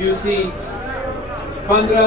UC 15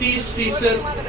30%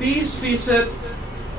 30%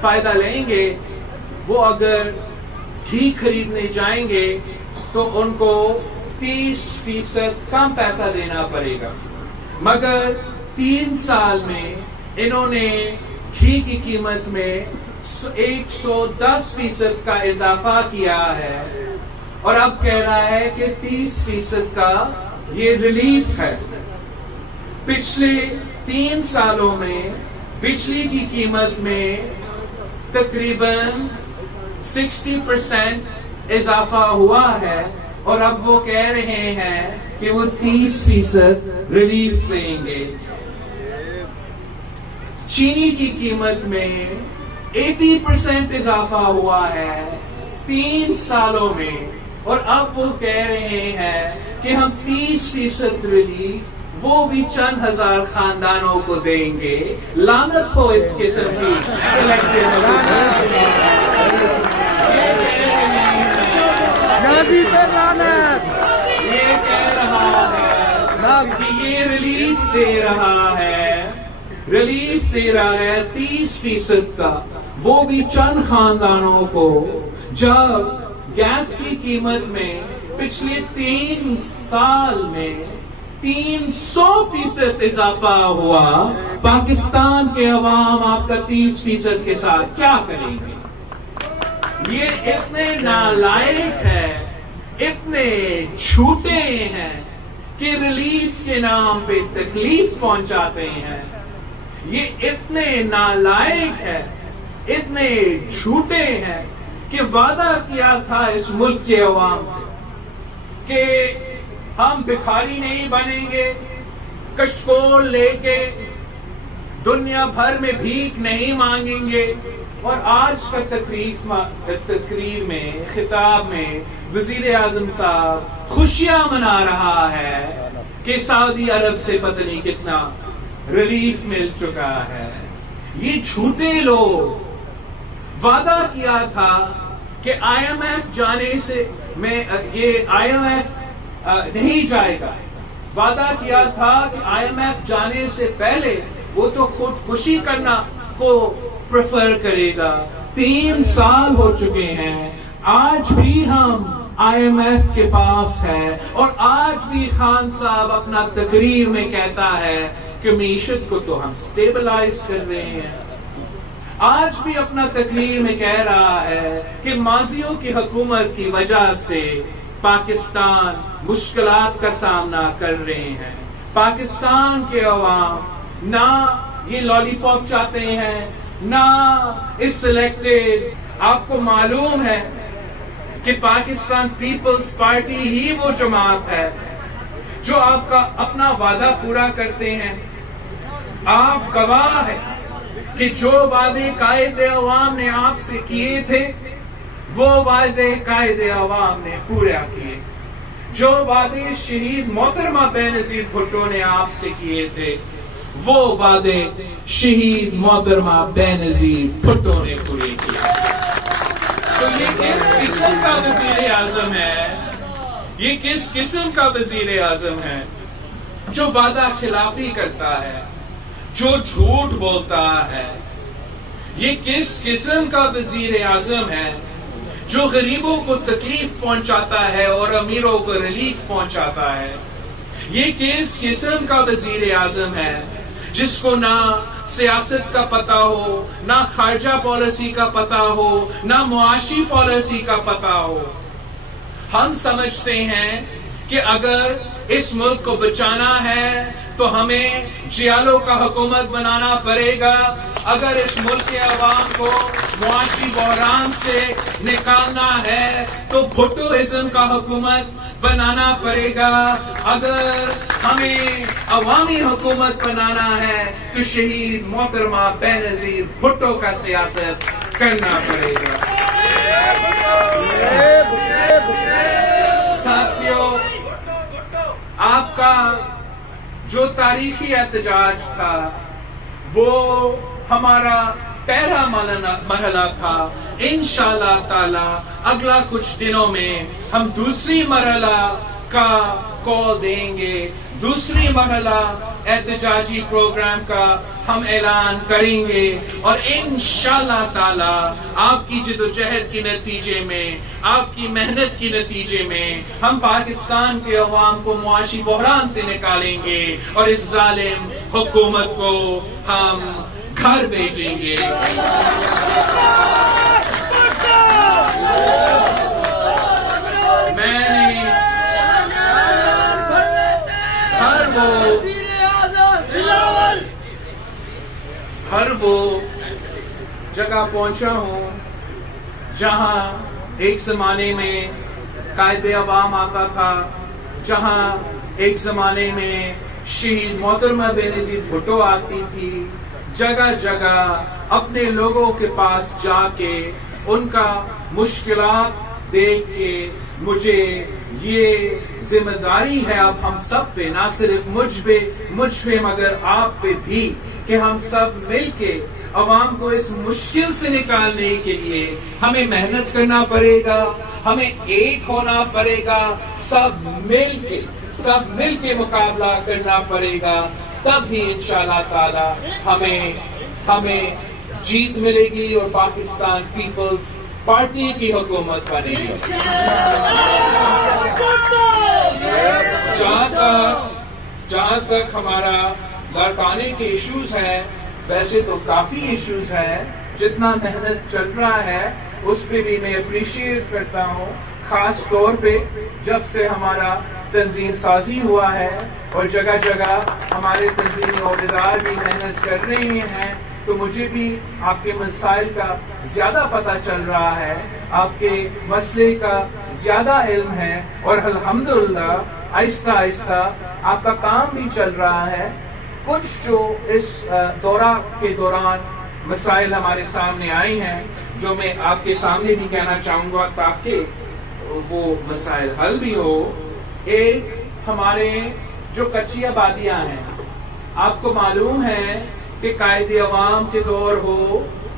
فائدہ لیں گے وہ اگر گھی خریدنے جائیں گے تو ان کو 30% کم پیسہ دینا پڑے گا، مگر 3 سال میں انہوں نے گھی کی قیمت میں 110% کا اضافہ کیا ہے، اور اب کہہ رہا ہے کہ 30% کا یہ ریلیف ہے۔ پچھلے 3 سالوں میں بجلی کی قیمت میں تقریباً 60% اضافہ ہوا ہے، اور اب وہ کہہ رہے ہیں کہ وہ 30% ریلیف دیں گے۔ چینی کی قیمت میں 80% اضافہ ہوا ہے 3 سالوں میں، اور اب وہ کہہ رہے ہیں کہ ہم 30% ریلیف وہ بھی چند ہزار خاندانوں کو دیں گے۔ لعنت ہو اس قسم کی یہ کہہ رہا ہے کہ یہ ریلیف دے رہا ہے 30% کا، وہ بھی چند خاندانوں کو۔ جب گیس کی قیمت میں پچھلے 3 سال میں 300% اضافہ ہوا، پاکستان کے عوام آپ کا 30% کے ساتھ کیا کریں گے؟ یہ اتنے نالائق ہے، اتنے جھوٹے ہیں کہ ریلیف کے نام پہ تکلیف پہنچاتے ہیں۔ یہ اتنے نالائق ہے، اتنے جھوٹے ہیں کہ وعدہ کیا تھا اس ملک کے عوام سے کہ ہم بھکاری نہیں بنیں گے، کشکول لے کے دنیا بھر میں بھیک نہیں مانگیں گے، اور آج کا تقریر میں خطاب میں وزیر اعظم صاحب خوشیاں منا رہا ہے کہ سعودی عرب سے پتہ نہیں کتنا ریلیف مل چکا ہے۔ یہ جھوٹے لوگ وعدہ کیا تھا کہ آئی ایم ایف جانے سے یہ آئی ایم ایف نہیں جائے گا، وعدہ کیا تھا کہ آئی ایم ایف جانے سے پہلے وہ تو خودکشی کرنا کو پریفر کرے گا۔ 3 سال ہو چکے ہیں، آج بھی ہم آئی ایم ایف کے پاس ہے، اور آج بھی خان صاحب اپنا تقریر میں کہتا ہے کہ معیشت کو تو ہم سٹیبلائز کر رہے ہیں۔ آج بھی اپنا تقریر میں کہہ رہا ہے کہ ماضیوں کی حکومت کی وجہ سے پاکستان مشکلات کا سامنا کر رہے ہیں۔ پاکستان کے عوام نہ یہ لالی پاپ چاہتے ہیں، نہ اس سلیکٹڈ۔ آپ کو معلوم ہے کہ پاکستان پیپلز پارٹی ہی وہ جماعت ہے جو آپ کا اپنا وعدہ پورا کرتے ہیں۔ آپ گواہ ہیں کہ جو وعدے قائد عوام نے آپ سے کیے تھے وہ وعدے قائد عوام نے پورا کیے۔ جو وعدے شہید محترمہ بینظیر بھٹو نے آپ سے کیے تھے وہ وعدے شہید محترمہ بینظیر بھٹو نے پورے کیے۔ تو یہ کس قسم کا وزیر اعظم ہے؟ یہ کس قسم کا وزیر اعظم ہے جو وعدہ خلافی کرتا ہے، جو جھوٹ بولتا ہے؟ یہ کس قسم کا وزیر اعظم ہے جو غریبوں کو تکلیف پہنچاتا ہے اور امیروں کو ریلیف پہنچاتا ہے؟ یہ کس قسم کا وزیر اعظم ہے جس کو نہ سیاست کا پتہ ہو، نہ خارجہ پالیسی کا پتہ ہو، نہ معاشی پالیسی کا پتہ ہو؟ ہم سمجھتے ہیں کہ اگر اس ملک کو بچانا ہے تو ہمیں جیالوں کا حکومت بنانا پڑے گا۔ اگر اس ملک کے عوام کو معاشی بحران سے نکالنا ہے تو بھٹوازم کا حکومت بنانا پڑے گا۔ اگر ہمیں عوامی حکومت بنانا ہے تو شہید محترمہ بینظیر بھٹو کا سیاست کرنا پڑے گا۔ ساتھیوں، آپ کا جو تاریخی احتجاج تھا وہ ہمارا پہلا مرحلہ تھا۔ انشاءاللہ تعالی اگلا کچھ دنوں میں ہم دوسری مرحلہ کا کال دیں گے. دوسری مرحلہ احتجاجی پروگرام کا ہم اعلان کریں گے اور انشاءاللہ تعالی آپ کی جدوجہد کے نتیجے میں، آپ کی محنت کے نتیجے میں ہم پاکستان کے عوام کو معاشی بحران سے نکالیں گے اور اس ظالم حکومت کو ہم گھر بھیجیں گے. میں نے ہر وہ جگہ پہنچا ہوں جہاں ایک زمانے میں قائد عوام آتا تھا، جہاں ایک زمانے میں شہید محترمہ بینظیر بھٹو آتی تھی. جگہ جگہ اپنے لوگوں کے پاس جا کے ان کا مشکلات دیکھ کے مجھے یہ ذمہ داری ہے اب ہم سب پہ، نہ صرف مجھ پہ مگر آپ پہ بھی، کہ ہم سب مل کے عوام کو اس مشکل سے نکالنے کے لیے ہمیں محنت کرنا پڑے گا، ہمیں ایک ہونا پڑے گا، سب مل کے مقابلہ کرنا پڑے گا. تب ہی انشاءاللہ تعالی ہمیں جیت ملے گی اور پاکستان پیپلز پارٹی کی حکومت بنے گی. جہاں تک ہمارا لڑکانے کے ایشوز ہیں، ویسے تو کافی ایشوز ہیں. جتنا محنت چل رہا ہے اس پہ بھی میں اپریشیٹ کرتا ہوں، خاص طور پہ جب سے ہمارا تنظیم سازی ہوا ہے اور جگہ جگہ ہمارے تنظیمی عہدیدار بھی محنت کر رہے ہیں، تو مجھے بھی آپ کے مسائل کا زیادہ پتہ چل رہا ہے، آپ کے مسئلے کا زیادہ علم ہے اور الحمدللہ آہستہ آہستہ آپ کا کام بھی چل رہا ہے. کچھ جو اس دورہ کے دوران مسائل ہمارے سامنے آئے ہیں جو میں آپ کے سامنے بھی کہنا چاہوں گا تاکہ وہ مسائل حل بھی ہو. ایک ہمارے جو کچی آبادیاں ہیں، آپ کو معلوم ہے کہ قائد عوام کے دور ہو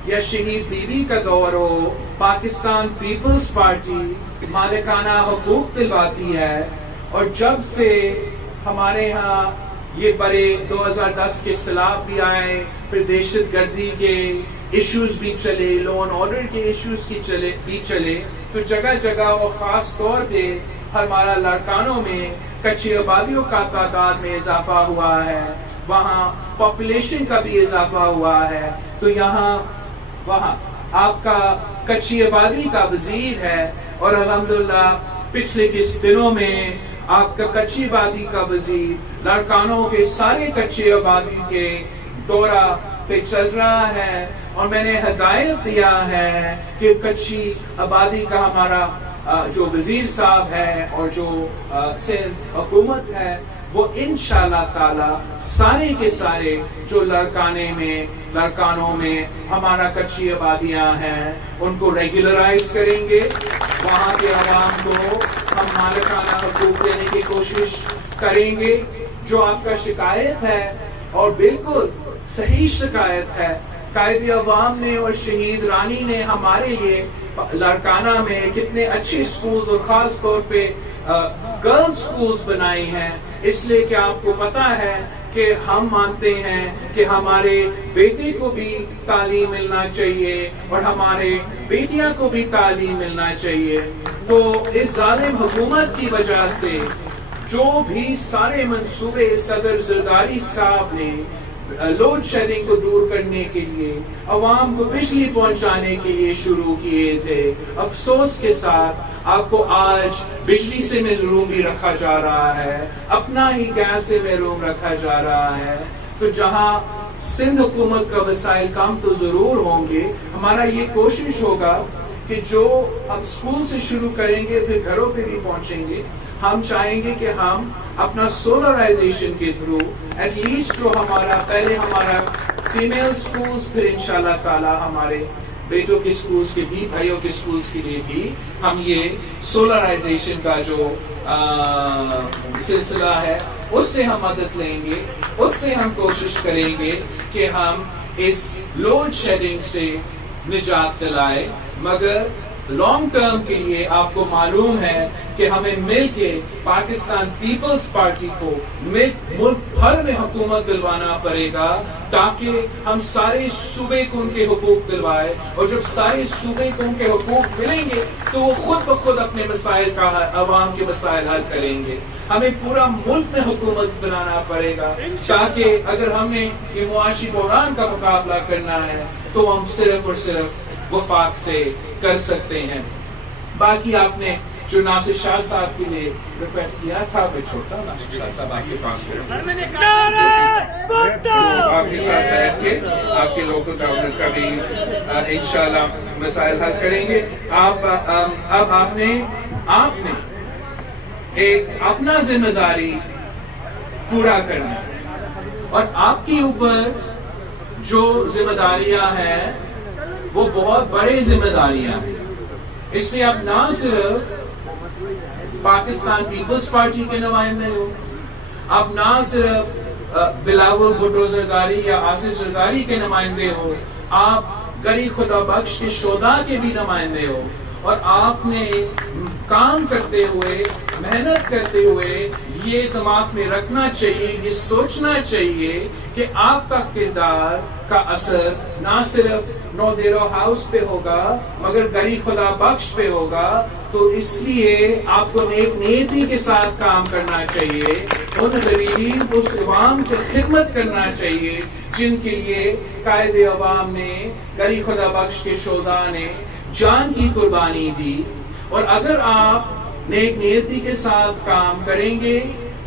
یا شہید بیوی کا دور ہو، پاکستان پیپلز پارٹی مالکانہ حقوق دلواتی ہے. اور جب سے ہمارے ہاں یہ بڑے 2010 کے سیلاب بھی آئے، پھر دہشت گردی کے ایشوز بھی چلے، لا اینڈ آرڈر کے ایشوز بھی چلے، تو جگہ جگہ اور خاص طور پہ ہمارا لڑکانوں میں کچی آبادیوں کا تعداد میں اضافہ ہوا ہے، وہاں پاپولیشن کا بھی اضافہ ہوا ہے. تو وہاں آپ کا کچی آبادی کا وزیر ہے اور الحمدللہ پچھلے کچھ دنوں میں آپ کا کچی آبادی کا وزیر لڑکانوں کے سارے کچی آبادی کے دورہ پہ چل رہا ہے. اور میں نے ہدایت دیا ہے کہ کچی آبادی کا ہمارا جو وزیر صاحب ہے اور جو حکومت ہے وہ انشاءاللہ تعالی سارے کے سارے جو لڑکانوں میں ہمارا کچی آبادیاں ہیں ان کو ریگولرائز کریں گے. وہاں کے عوام کو ہم مالکانہ حقوق دینے کی کوشش کریں گے. جو آپ کا شکایت ہے اور بالکل صحیح شکایت ہے، قائد عوام نے اور شہید رانی نے ہمارے یہ لڑکانہ میں کتنے اچھے سکولز اور خاص طور پہ گرلز سکولز بنائی ہیں، اس لیے کہ آپ کو پتا ہے کہ ہم مانتے ہیں کہ ہمارے بیٹے کو بھی تعلیم ملنا چاہیے اور ہمارے بیٹیاں کو بھی تعلیم ملنا چاہیے. تو اس ظالم حکومت کی وجہ سے جو بھی سارے منصوبے صدر زرداری صاحب نے لوڈ شیڈنگ کو دور کرنے کے لیے، عوام کو بجلی پہنچانے کے لیے شروع کیے تھے، افسوس کے ساتھ آپ کو آج بجلی سے محروم بھی رکھا جا رہا ہے، اپنا ہی گیس سے محروم رکھا جا رہا ہے. تو جہاں سندھ حکومت کا وسائل کم تو ضرور ہوں گے، ہمارا یہ کوشش ہوگا کہ جو ہم اسکول سے شروع کریں گے پھر گھروں پہ بھی پہنچیں گے. ہم چاہیں گے کہ ہم اپنا سولرائزیشن کے تھرو ایٹ لیسٹ جو پہلے ہمارا فیمیل سکولز، پھر انشاءاللہ تعالی ہمارے بیٹوں کے سکولز کے بھی، بھائیوں کے سکولز کے لیے بھی ہم یہ سولرائزیشن کا جو سلسلہ ہے اس سے ہم مدد لیں گے، اس سے ہم کوشش کریں گے کہ ہم اس لوڈ شیڈنگ سے نجات دلائیں. مگر لانگ ٹرم کے لیے آپ کو معلوم ہے کہ ہمیں مل کے پاکستان پیپلز پارٹی کو ملک بھر میں حکومت دلوانا پڑے گا تاکہ ہم سارے صوبے کو ان کے حقوق دلوائے، اور جب سارے صوبے کو ان کے حقوق ملیں گے تو وہ خود بخود اپنے مسائل کا عوام کے مسائل حل کریں گے۔ ہمیں پورا ملک میں حکومت بنانا پڑے گا تاکہ اگر ہمیں یہ معاشی بحران کا مقابلہ کرنا ہے تو ہم صرف اور صرف وفاق سے کر سکتے ہیں۔ باقی آپ نے جو ناصر شاہ صاحب کے لیے ریکویسٹ کیا تھا میں چھوٹا ناصر شاہ صاحب آپ کے پاس آپ کے ساتھ بیٹھ کے آپ کے لوکل گورنر کا بھی انشاءاللہ مسائل حل کریں گے۔ اب آپ نے ایک اپنا ذمہ داری پورا کرنا اور آپ کے اوپر جو ذمہ داریاں ہیں وہ بہت بڑے ذمہ داریاں ہیں۔ اس لیے آپ نہ صرف پاکستان پیپلز پارٹی کے نمائندے ہو، آپ نہ صرف بلاول بھٹو زرداری یا آصف زرداری کے نمائندے ہو، آپ گری خدا بخش کے شہداء کے بھی نمائندے ہو، اور آپ نے کام کرتے ہوئے محنت کرتے ہوئے یہ دماغ میں رکھنا چاہیے، یہ سوچنا چاہیے کہ آپ کا کردار کا اثر نہ صرف نو دیرو ہاؤس پہ ہوگا مگر گری خدا بخش پہ ہوگا۔ تو اس لیے آپ کو نیک نیتی کے ساتھ کام کرنا چاہیے، ان غریب اس عوام کی خدمت کرنا چاہیے جن کے لیے قائد عوام نے، گری خدا بخش کے شہداء نے جان کی قربانی دی۔ اور اگر آپ نیک نیتی کے ساتھ کام کریں گے،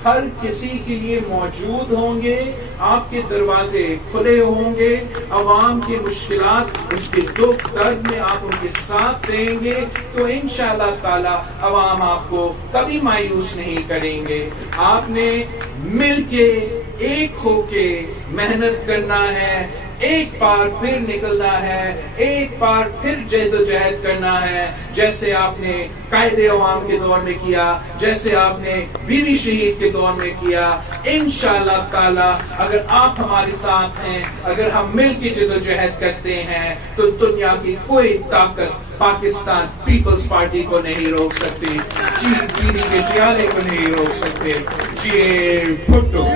ہر کسی کے لیے موجود ہوں گے، آپ کے دروازے کھلے ہوں گے، عوام کی مشکلات، اس کے دکھ درد میں آپ ان کے ساتھ رہیں گے تو انشاءاللہ تعالی عوام آپ کو کبھی مایوس نہیں کریں گے۔ آپ نے مل کے ایک ہو کے محنت کرنا ہے، ایک بار پھر نکلنا ہے، ایک بار پھر جد و جہد کرنا ہے، جیسے آپ نے قائد عوام کے دور میں کیا، جیسے آپ نے بی بی شہید کے دور میں کیا۔ انشاءاللہ تعالی اگر آپ ہمارے ساتھ ہیں، اگر ہم مل کے جد و جہد کرتے ہیں تو دنیا کی کوئی طاقت پاکستان پیپلز پارٹی کو نہیں روک سکتی، جی بی بی کے جیالے کو نہیں روک سکتے، جی بھٹو